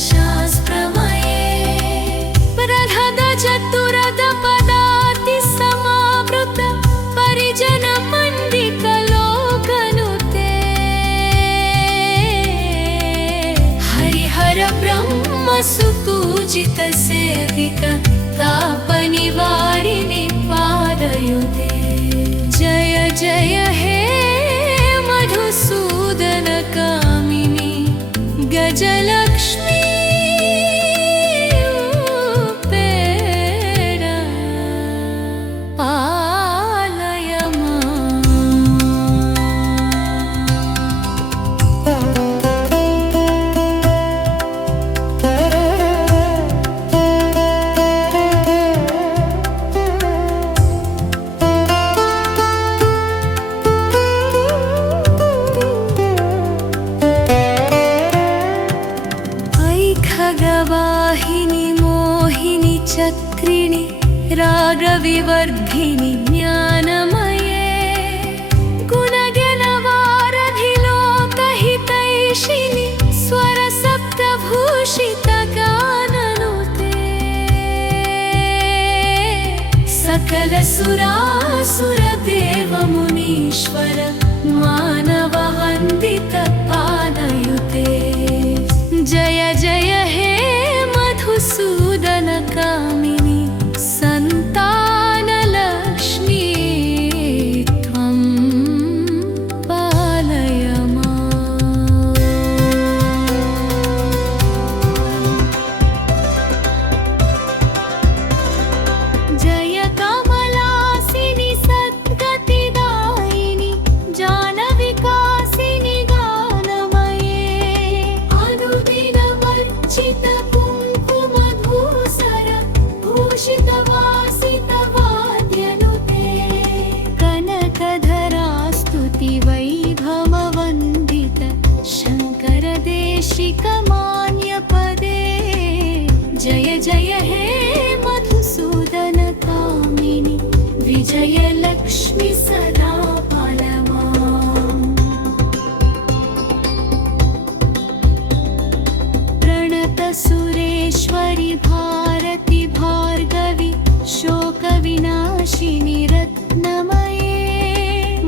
शास्त्रमये प्रहद चतुरद पदाति समावृत परिजन मंडित लोकनुते हरिहर ब्रह्म सुपूजित सेविक तापनिवारिणि पादयुते जय जय हे मधुसूदन कामिनी गजलक्ष्मी उपेरा पालय खगवाहिनी मोहिनी चक्रिणी रागविवर्धिनि ज्ञानमये गुणगणवारधि लोकहितैषिणि स्वरसप्तभूषितगाननुते सकलसुरासुरदेवमुनीश्वर मानववन्दित पादयुते जय जय हे मधुसूदन कामिनी संतानलक्ष्मी त्वं पालय माम्। जय कमलासिनि सद्गतिदायिनि जानविकासिनि गानमये अनुदिनमर्चित कुङ्कुमधूसर भूषितवासितवाद्यनुते कनकधरा स्तुतिवैभववन्दित शङ्करदेशिकमान्यपदे जय जय हे मधुसूदन कामिनि विजयलक्ष्मि सदा पालय माम्। प्रणतसुरेश्वरि भारति भार्गवि शोकविनाशिनि रत्नमये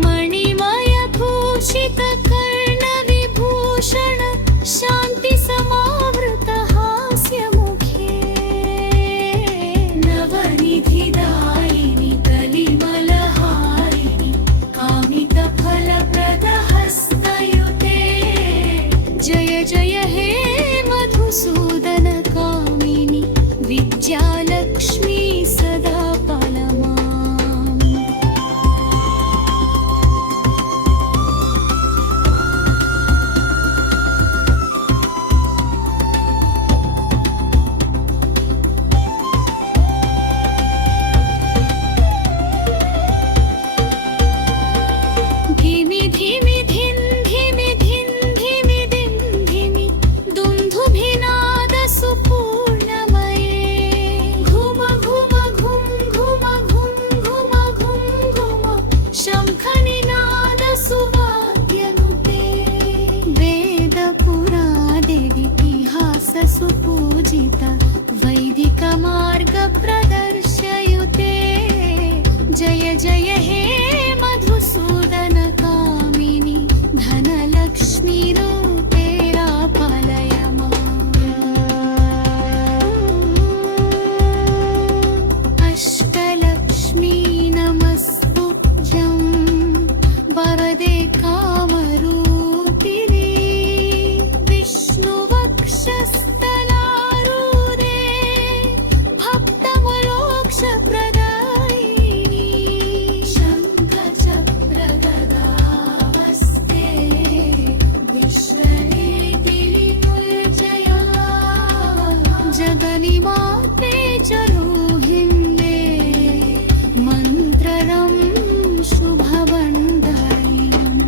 मणिमयभूषित कर्णविभूषण शान्तिसमावृत हास्यमुखे नवनिधिदायिनि कलिमलहारिणि कामितफलप्रदहस्तयुते जय जय हे मधुसूदन कामिनि विद्यालक्ष्मी सदा पालय माम्। धिमि धिमि धिन् धिमि धिन् धिमि दिन् धिमि दुन्दुभिनाद सुपूर्णमये घुम घुम घुम घुम घुम घुम घुम घुम शङ्खनिनाद सुवाद्यनुते वेदपुरादेवीतिहास सुपूजित वैदिकमार्ग प्रदर्शयुते जय जय हे मधुसूदन कामिनि धनलक्ष्मी रूपेरा पालय माम्। अष्टलक्ष्मी नमस्तुभ्यं वरदे कामरूपिणे विष्णुवक्षस्थलारूढे भक्तमोक्षप्रदायिनि शङ्खचक्रगदाहस्ते विश्वनेतिलिपुरजया जगन्माते चरुहिन्दे मन्त्ररं शुभवन्दायिम्।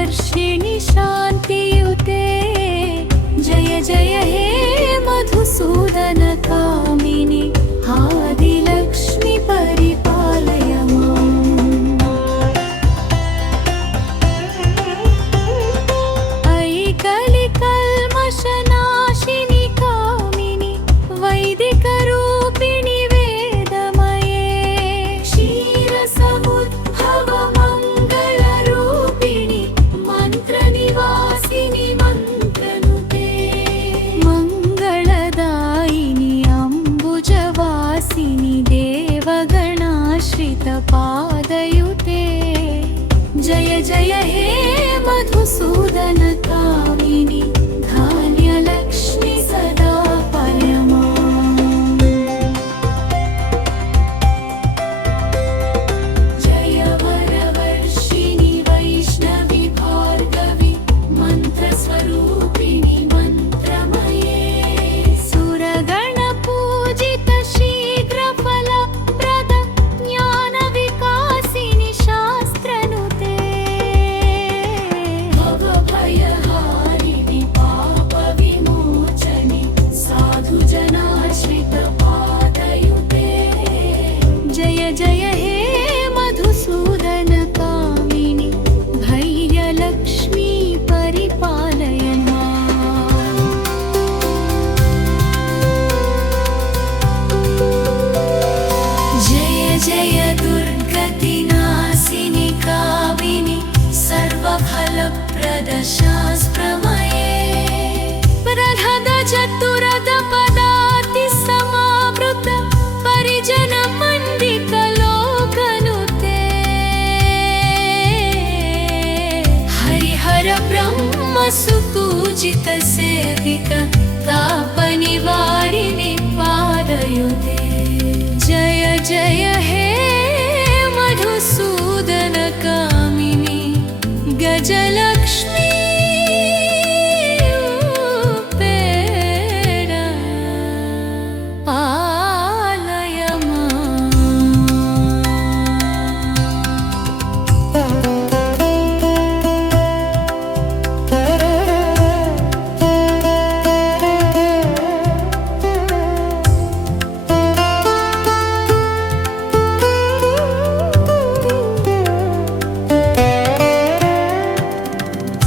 वर्षिणि शान्तियुते जय जय हे मधुसूदन कामिनि आदिलक्ष्मि परिपालय माम् अयि कलिकल्मषनाशिनि कामिनि वैदिकरूपिणि वेदमये क्षीरसमुद्भव मङ्गलरूपिणि मन्त्रनिवासिनि मन्त्रनुते मङ्गलदायिनि अम्बुजवासिनि देवगणाश्रितपादयुते जय जय हे मधुसूदन कामिनि धान्यलक्ष्मि सदा परमा जय वरवर्षिणि वैष्णवि भार्गवि मन्त्रस्वरूपिणि मन्त्रमये सुरगणपूजित शीघ्रफलप्रद ज्ञानविकासिनि शास्त्रनुते भवभयहारिणि पापविमोचनि साधुजनाश्रितपादयुते जय जय हे मधुसूदन कामिनि धैर्यलक्ष्मी परिपालय माम् जय जय दुर्गतिनाशिनि कामिनि सर्वफलप्रद शास्त्रमये प्रहद चतुरद पदाति समावृत परिजन मण्डित लोकनुते हरिहर ब्रह्म सुपूजित सेविक तापनिवारिणि पादयुते जय जय हे मधुसूदन कामिनि गजलक्ष्मी रूपेण पालय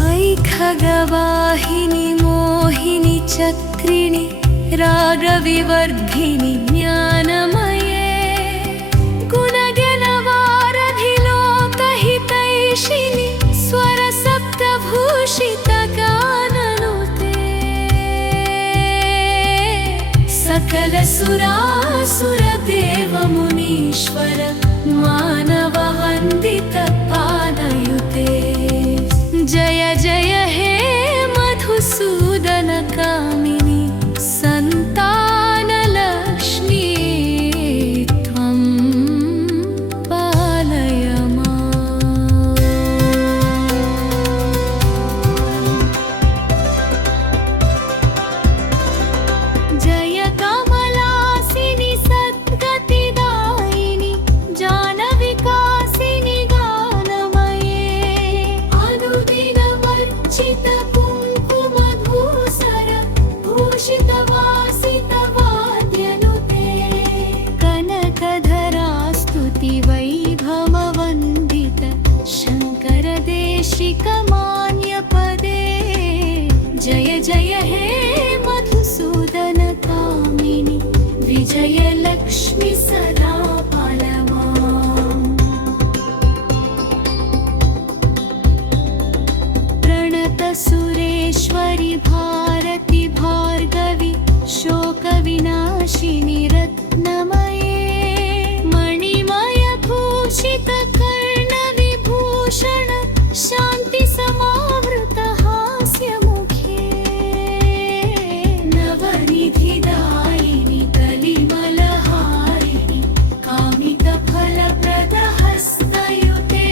ऐ खगवाहिनि मोहिनि चक्रिणि रागविवर्धिनि ज्ञानमये गुणगणवारधि लोकहितैषिणि स्वरसप्तभूषित गाननुते सकल सुरासुरदेवमुनीश्वर मानववन्दित पादयुते जय जय हे मधुसूदन कामिनि सन्तानलक्ष्मी त्वं पालय माम् जय कमलासिनि सद्गतिदायिनि जानविकासिनि गानमये अनुदिनमर्चित कुङ्कुमधूसर भूषितवासितवाद्यनुते कनकधरास्तुति वैभववन्दित शङ्करदेशिकमान्यपदे जय जय हे मधुसूदन कामिनि विजयलक्ष्मि सदा पालय माम् प्रणतसुरेश्वरि भारति भार्गवि शोकविनाशिनि रत्नमये मणिमयभूषित कर्णविभूषण शान्तिसमावृत हास्यमुखे नवनिधिदायिनि कलिमलहारिणि कामितफलप्रद हस्तयुते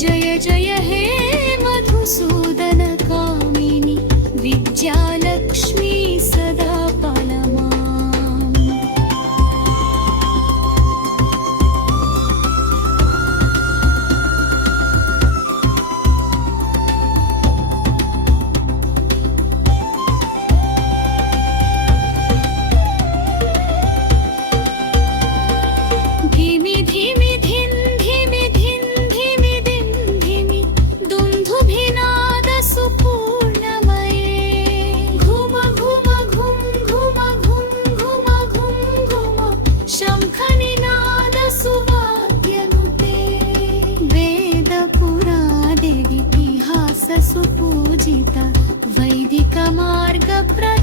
जय जय हे मधुसूदन कामिनि विद्यालक्ष्मी सदा पालय माम् प्रदायिनि